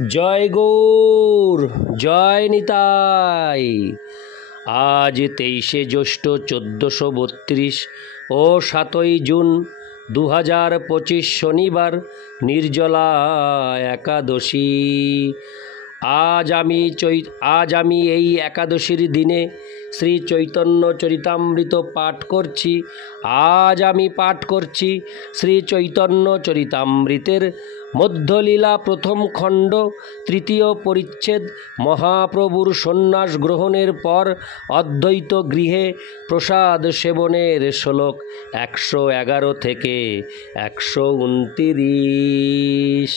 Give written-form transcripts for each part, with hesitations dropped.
জয় গৌর, জয় নিতাই। আজ 23শে জ্যৈষ্ঠ 1432 ও 7ই জুন 2025 শনিবার, নির্জলা একাদশী। আজ আমি এই একাদশীর দিনে শ্রী চৈতন্য চরিতামৃত পাঠ করছি। আজ আমি পাঠ করছি শ্রী চৈতন্য চরিতামৃতের মধ্যলীলা প্রথম খণ্ড, তৃতীয় পরিচ্ছেদ। মহাপ্রভুর সন্ন্যাস গ্রহণের পর অদ্বৈত গৃহে প্রসাদ সেবনের শ্লোক 111 থেকে 129।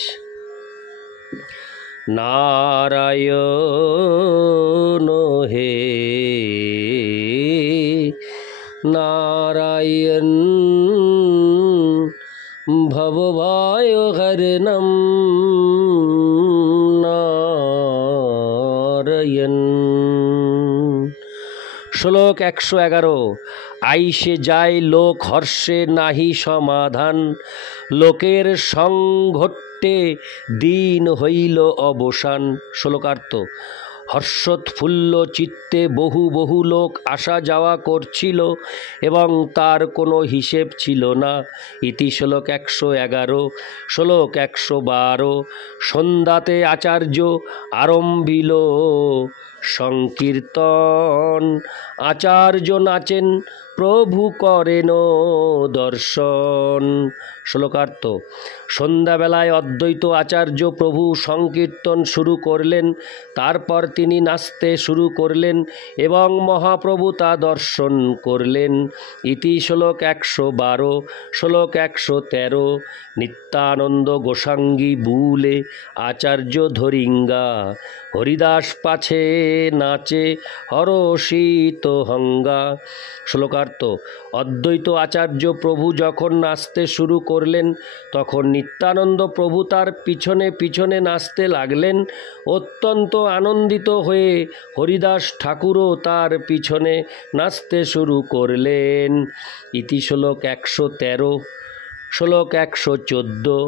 নারায়ণ হে নারায়ণ, ভবভয় হরণম নারায়ণ। শ্লোক 111। আইসে যায় লোক হর্ষে নাহি সমাধান, লোকের সংঘট্টে দিন হইল অবসান। শ্লোকার্থ: হর্ষোৎফুল্ল চিত্তে বহু বহু লোক আসা যাওয়া করছিল এবং তার কোনো হিসেব ছিল না। ইতি শ্লোক 111। শ্লোক 112। সন্ধ্যাতে আচার্য আরম্ভিল সংকীর্তন, আচার্য নাচেন প্রভু করেন দর্শন। শ্লোকার্থ: সন্ধ্যাবেলায় অদ্বৈত আচার্য প্রভু সংকীর্তন শুরু করলেন, তারপর তিনি নাচতে শুরু করলেন এবং মহাপ্রভু তা দর্শন করলেন। ইতি শ্লোক 112। শ্লোক 113। নিত্যানন্দ গোসাঙ্গী বুলে আচার্য ধরিঙ্গা, হরিদাস পাছে নাচে হরষিত হঙ্গা। শ্লোকার্থ: অদ্বৈত আচার্য প্রভু যখন নাচতে শুরু করলেন, তখন নিত্যানন্দ প্রভু তার পিছনে পিছনে নাচতে লাগলেন। অত্যন্ত আনন্দিত হয়ে হরিদাস ঠাকুরও তার পিছনে নাচতে শুরু করলেন। ইতি শ্লোক 113। শ্লোক 114।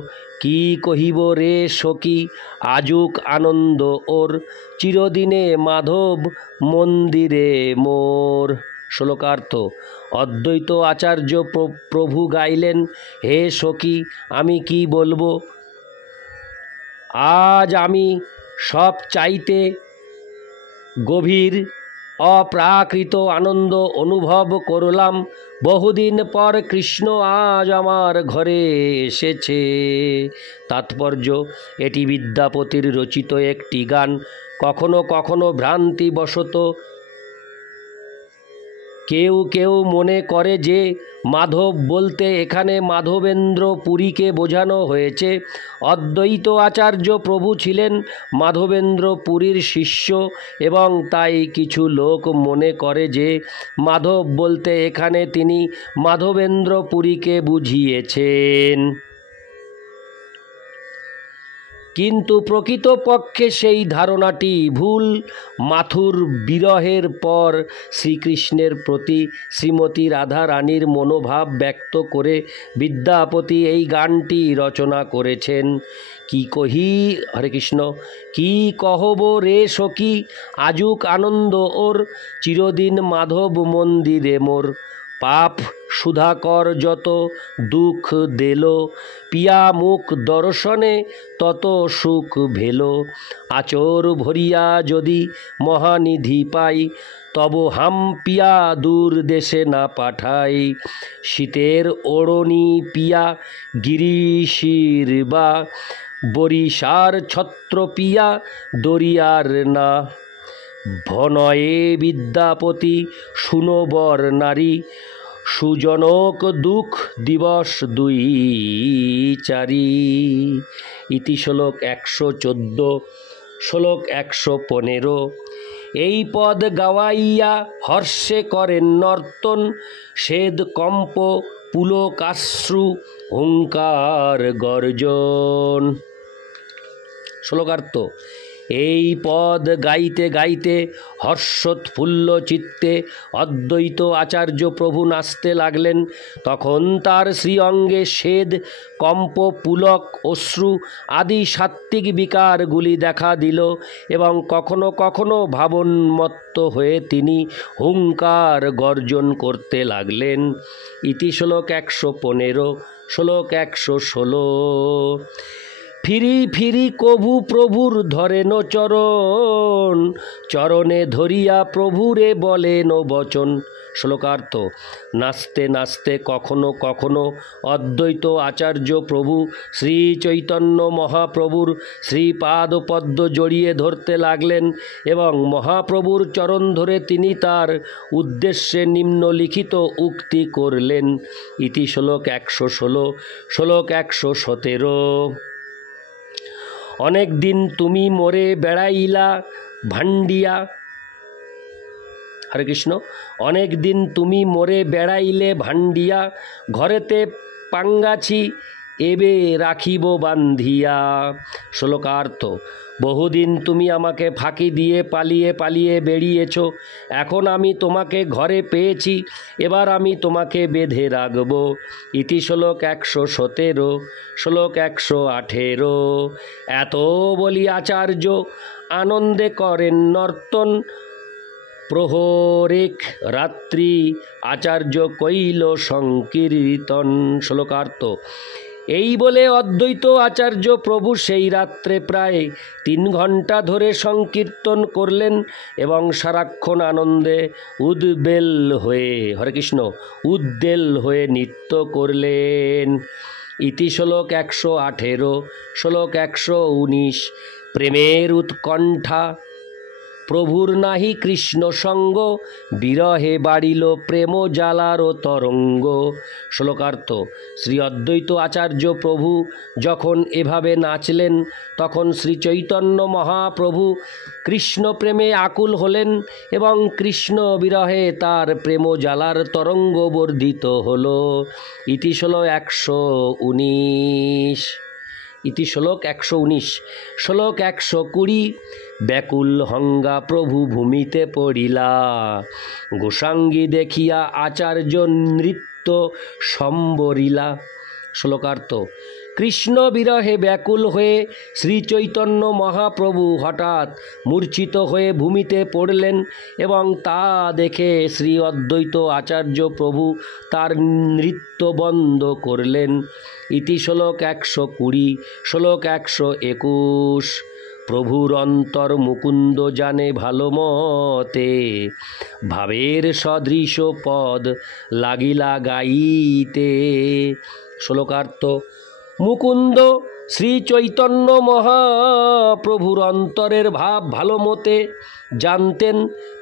কি কহিব রে সখী, আজুক আনন্দ ওর, চিরদিনে মাধব মন্দিরে মোর। শ্লোকার্থ: অদ্বৈত আচার্য প্রভু গাইলেন, হে সখী, আমি কি বলবো, আজ আমি সব চাইতে গভীর অপ্রাকৃত আনন্দ অনুভব করলাম। বহুদিন পর কৃষ্ণ আজ আমার ঘরে এসেছে। তাৎপর্য: এটি বিদ্যাপতির রচিত একটি গান। কখনো কখনো ভ্রান্তিবশত কেউ কেউ মনে করে যে মাধব বলতে এখানে মাধবেন্দ্র পুরীকে বোঝানো হয়েছে। অদ্বৈত আচার্য প্রভু ছিলেন মাধবেন্দ্র পুরীর শিষ্য এবং তাই কিছু লোক মনে করে যে মাধব বলতে এখানে তিনি মাধবেন্দ্র পুরীকে বুঝিয়েছেন। কিন্তু প্রকৃতপক্ষে সেই ধারণাটি ভুল। মাথুর বিরহের পর শ্রীকৃষ্ণের প্রতি শ্রীমতী রাধা রানীর মনোভাব ব্যক্ত করে বিদ্যাপতি এই গানটি রচনা করেছেন। কি কহি, হরে কৃষ্ণ, কি কহব রে সখী, আজুক আনন্দ ওর, চিরদিন মাধব মন্দিরে মোর। পাপ সুধাকর যত দুঃখ দেল, পিয়া মুখ দর্শনে তত সুখ ভেল। আচর ভরিয়া যদি মহানিধি পাই, তব হাম পিয়া দূর দেশে না পাঠাই। শীতের ওড়নি পিয়া গিরিশির বা, বরিশার ছত্র পিয়া দরিয়ার না। ভনয়ে বিদ্যাপতি শুনবর নারী, সুজনক দুঃখ দিবস 2-4। ইতি শ্লোক 114। শ্লোক 115। এই পদ গাওয়াইয়া হর্ষে করেন নর্তন, শ্বেদ কম্প পুলকাশ্রু হুঙ্কার গর্জন। শ্লোকার্থ: এই পদ গাইতে গাইতে হর্ষোৎফুল্ল চিত্তে অদ্বৈত আচার্য প্রভু নাচতে লাগলেন। তখন তার শ্রীঅঙ্গে স্বেদ, কম্প, পুলক, অশ্রু আদি সাত্ত্বিক বিকারগুলি দেখা দিল এবং কখনো কখনো ভাবন্মত্ত হয়ে তিনি হুঙ্কার গর্জন করতে লাগলেন। ইতি শ্লোক 115, শ্লোক 116। ফিরি ফিরি কভু প্রভুর ধরেন চরণ, চরণে ধরিয়া প্রভুরে বলেন বচন। শ্লোকার্থ। নাচতে নাচতে কখনো কখনো অদ্বৈত আচার্য প্রভু শ্রী চৈতন্য মহাপ্রভুর শ্রীপাদপদ্ম জড়িয়ে ধরতে লাগলেন এবং মহাপ্রভুর চরণ ধরে তিনি তার উদ্দেশ্যে নিম্নলিখিত উক্তি করলেন। ইতি শ্লোক 116, শ্লোক 117। অনেক দিন তুমি মোরে বেড়াইলা ভান্ডিয়া। হরে কৃষ্ণ। অনেক দিন তুমি মোরে বেড়াইলে ভান্ডিয়া, ঘরেতে পাঙ্গাছি এবে রাখিব বান্ধিয়া। শ্লোকার্থ। বহুদিন তুমি আমাকে ফাঁকি দিয়ে পালিয়ে পালিয়ে বেরিয়েছ, এখন আমি তোমাকে ঘরে পেয়েছি, এবার আমি তোমাকে বেঁধে রাখব। ইতি শ্লোক 117, শ্লোক 118। এত বলি আচার্য আনন্দে করেন নর্তন, প্রহরেক রাত্রি আচার্য কইল সংকীর্তন। শ্লোকার্থ। এই বলে অদ্বৈত আচার্য প্রভু সেই রাত্রে প্রায় 3 ঘন্টা ধরে সংকীর্তন করলেন এবং সারাক্ষণ আনন্দে উদ্বেল হয়ে, হরে কৃষ্ণ, উদ্বেল হয়ে নৃত্য করলেন। ইতি শ্লোক 118, শ্লোক 119। প্রেমের উৎকণ্ঠা প্রভুর নাহি কৃষ্ণ সঙ্গ, বিরহে বাড়িল প্রেম জ্বালারও তরঙ্গ। শ্লোকার্থ। শ্রী অদ্বৈত আচার্য প্রভু যখন এভাবে নাচলেন তখন শ্রী চৈতন্য মহাপ্রভু কৃষ্ণ প্রেমে আকুল হলেন এবং কৃষ্ণ বিরহে তার প্রেম জ্বালার তরঙ্গ বর্ধিত হল। ইতি শ্লোক 119। ইতি শ্লোক 119, শ্লোক 120। ব্যাকুল হঙ্গা প্রভু ভূমিতে পড়িলা, গোসাঙ্গী দেখিয়া আচার্য নৃত্য সম্বরিলা। শ্লোকার্থ। কৃষ্ণ বিরহে ব্যাকুল হয়ে শ্রী চৈতন্য মহাপ্রভু হঠাৎ মূর্ছিত হয়ে ভূমিতে পড়লেন এবং তা দেখে শ্রী অদ্বৈত আচার্য প্রভু তার নৃত্য বন্ধ করলেন। ইতি শ্লোক 120, শ্লোক 121। প্রভুর অন্তর মুকুন্দ জানে ভালো মতে, ভাবের সদৃশ পদ লাগিলা গাইতে। শ্লোকার্থ। মুকুন্দ শ্রী চৈতন্য মহাপ্রভুর অন্তরের ভাব ভালো মতে জানতেন,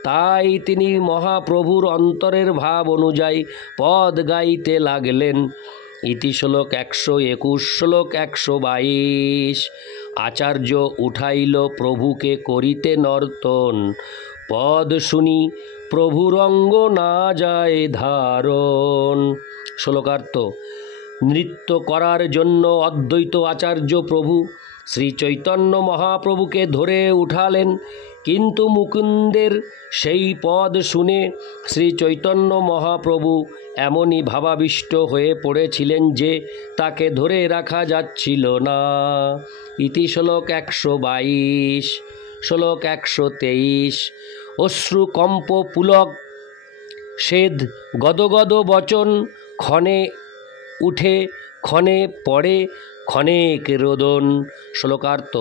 তাই তিনি মহাপ্রভুর অন্তরের ভাব অনুযায়ী পদ গাইতে লাগলেন। ইতি শ্লোক 121, শ্লোক 122। আচার্য উঠাইল প্রভুকে করিতে নর্তন, পদ শুনি প্রভুর অঙ্গ না যায় ধারণ। শ্লোকার্থ। নৃত্য করার জন্য অদ্বৈত আচার্য প্রভু শ্রী চৈতন্য মহাপ্রভুকে ধরে উঠালেন, কিন্তু মুকুন্দের সেই পদ শুনে শ্রী চৈতন্য মহাপ্রভু এমনই ভাবাবিষ্ট হয়ে পড়েছিলেন যে তাকে ধরে রাখা যাচ্ছিল না। ইতি শ্লোক 122, শ্লোক 123। অশ্রু কম্প পুলক স্বেদ গদগদ বচন, ক্ষণে উঠে ক্ষণে পড়ে ক্ষণেক রোদন। শ্লোকার্থ।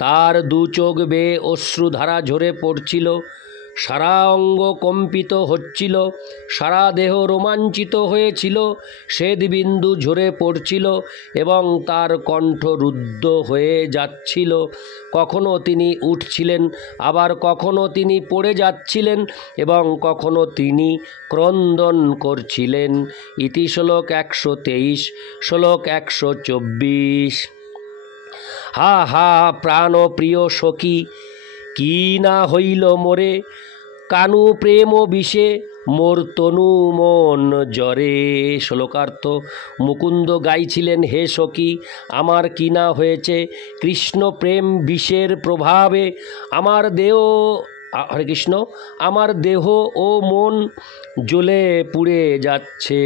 তার 2 চোখ বেয়ে অশ্রুধারা ঝরে পড়ছিল, সারা অঙ্গ কম্পিত হচ্ছিল, সারা দেহ রোমাঞ্চিত হয়েছিল, শ্বেদবিন্দু ঝরে পড়ছিল এবং তার কণ্ঠ রুদ্ধ হয়ে যাচ্ছিল। কখনো তিনি উঠছিলেন, আবার কখনো তিনি পড়ে যাচ্ছিলেন এবং কখনো তিনি ক্রন্দন করছিলেন। ইতি শ্লোক 123, শ্লোক 124। হা হা প্রাণ প্রিয় সখী, কি না হইল মোরে, কানু প্রেম বিষে মোর তনু মন জ্বরে। শ্লোকার্থ। মুকুন্দ গাইছিলেন, হে সখী, আমার কিনা হয়েছে কৃষ্ণ প্রেম বিষের প্রভাবে, আমার দেহ, হরে কৃষ্ণ, আমার দেহ ও মন জ্বলে পুড়ে যাচ্ছে।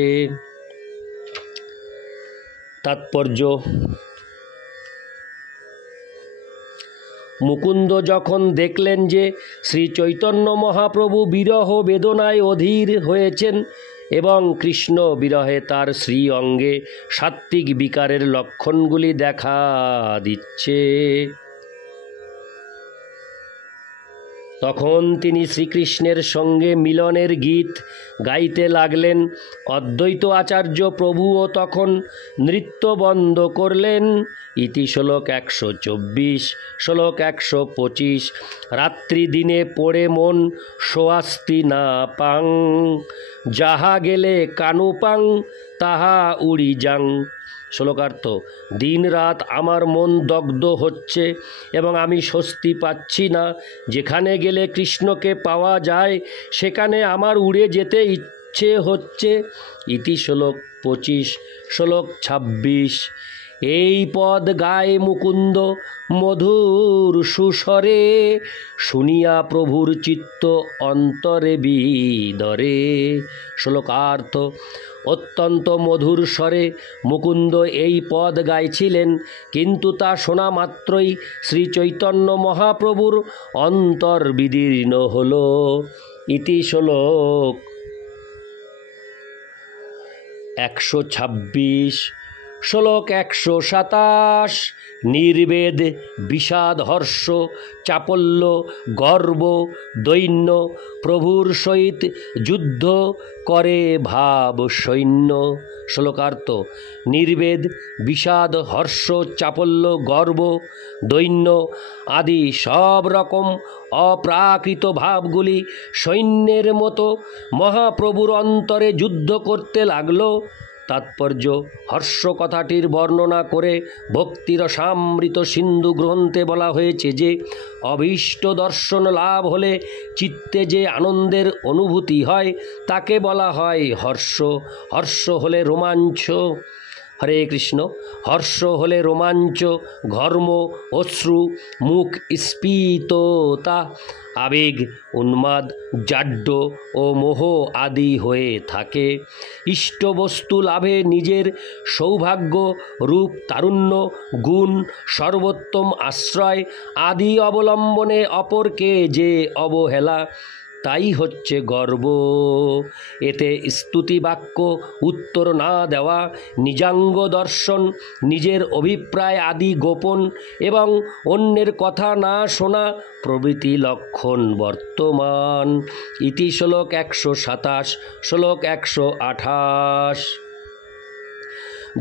তাৎপর্য: মুকুন্দ যখন দেখলেন যে শ্রী চৈতন্য মহাপ্রভু বিরহ বেদনায় অধীর হয়েছেন এবং কৃষ্ণ বিরহে তার শ্রী অঙ্গে সাত্ত্বিক বিকারের লক্ষণগুলি দেখা দিচ্ছে, তখন তিনি শ্রীকৃষ্ণের সঙ্গে মিলনের গীত গাইতে লাগলেন। অদ্বৈত আচার্য প্রভুও তখন নৃত্য বন্ধ করলেন। ইতি শ্লোক 124। শ্লোক 125। রাত্রি দিনে পড়ে মন সোয়াস্তি না পাং, যাহা গেলে কানু পাং তাহা উড়ি যাং। শ্লোকার্থ: দিন রাত আমার মন দগ্ধ হচ্ছে এবং আমি স্বস্তি পাচ্ছি না। যেখানে গেলে কৃষ্ণকে পাওয়া যায় সেখানে আমার উড়ে যেতে ইচ্ছে হচ্ছে। ইতি শ্লোক 25। শ্লোক 26। এই পদ গায় মুকুন্দ মধুর সুস্বরে, শুনিয়া প্রভুর চিত্ত অন্তরে বিদরে। শ্লোকার্থ: অত্যন্ত মধুর স্বরে মুকুন্দ এই পদ গাইছিলেন, কিন্তু তা শোনা মাত্রই শ্রী চৈতন্য মহাপ্রভুর অন্তর বিদীর্ণ হল। ইতি শ্লোক 126। শ্লোক 127। নির্বেদ বিষাদ হর্ষ চাপল্য গর্ব দৈন্য প্রভুর সহিত যুদ্ধ করে ভাব সৈন্য। শ্লোকার্থ: নির্বেদ বিষাদ হর্ষ চাপল্য গর্ব দৈন্য আদি সব রকম অপ্রাকৃত ভাবগুলি সৈন্যের মতো মহাপ্রভুর অন্তরে যুদ্ধ করতে লাগল। তাৎপর্য: হর্ষ কথাটির বর্ণনা করে ভক্তিরসামৃত সিন্ধু গ্রন্থে বলা হয়েছে যে অভীষ্ট দর্শন লাভ হলে চিত্তে যে আনন্দের অনুভূতি হয় তাকে বলা হয় হর্ষ। হর্ষ হলে রোমাঞ্চ। হরে কৃষ্ণ। হর্ষ হলে রোমাঞ্চ, ঘর্ম, অশ্রু, মুখ স্ফীততা, আবেগ, উন্মাদ, জাড্য ও মোহ আদি হয়ে থাকে। ইষ্টবস্তু লাভে নিজের সৌভাগ্য, রূপ তারুণ্য, গুণ, সর্বোত্তম আশ্রয় আদি অবলম্বনে অপরকে যে অবহেলা, তাই হচ্ছে গর্ব। এতে স্তুতি বাক্য উত্তর না দেওয়া, নিজাঙ্গ দর্শন, নিজের অভিপ্রায় আদি গোপন এবং অন্যের কথা না শোনা প্রভৃতি লক্ষণ বর্তমান। ইতি শ্লোক 127। শ্লোক 128।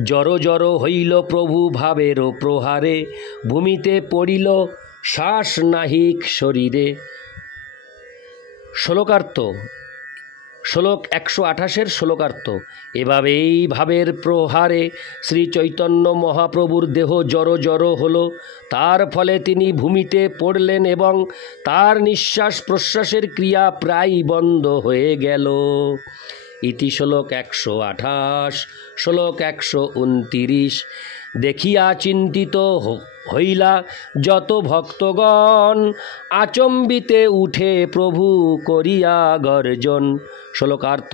জড় জড় হইল প্রভু ভাবের প্রহারে, ভূমিতে পড়িল শ্বাস নাহিক শরীরে। শ্লোকার্থ। শ্লোক 128-এর শ্লোকার্থ: এভাবেই ভাবের প্রহারে শ্রী চৈতন্য মহাপ্রভুর দেহ জড় জড় হল, তার ফলে তিনি ভূমিতে পড়লেন এবং তার নিঃশ্বাস প্রশ্বাসের ক্রিয়া প্রায় বন্ধ হয়ে গেল। ইতি শ্লোক 128। শ্লোক 129। দেখিয়া চিন্তিত হইলা যত ভক্তগণ, আচম্বিতে উঠে প্রভু করিয়া গর্জন। শ্লোকার্থ: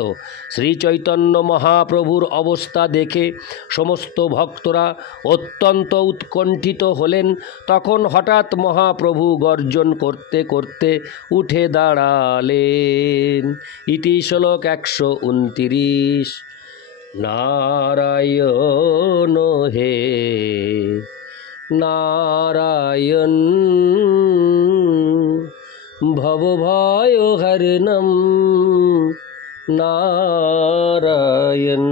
শ্রী চৈতন্য মহাপ্রভুর অবস্থা দেখে সমস্ত ভক্তরা অত্যন্ত উৎকণ্ঠিত হলেন। তখন হঠাৎ মহাপ্রভু গর্জন করতে করতে উঠে দাঁড়ালেন। ইতি শ্লোক 129। নারায়ণ হে নারায়ণ, ভবভয়হরণম নারায়ণ।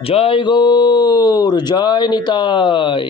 জয় গৌর, জয় নিতাই।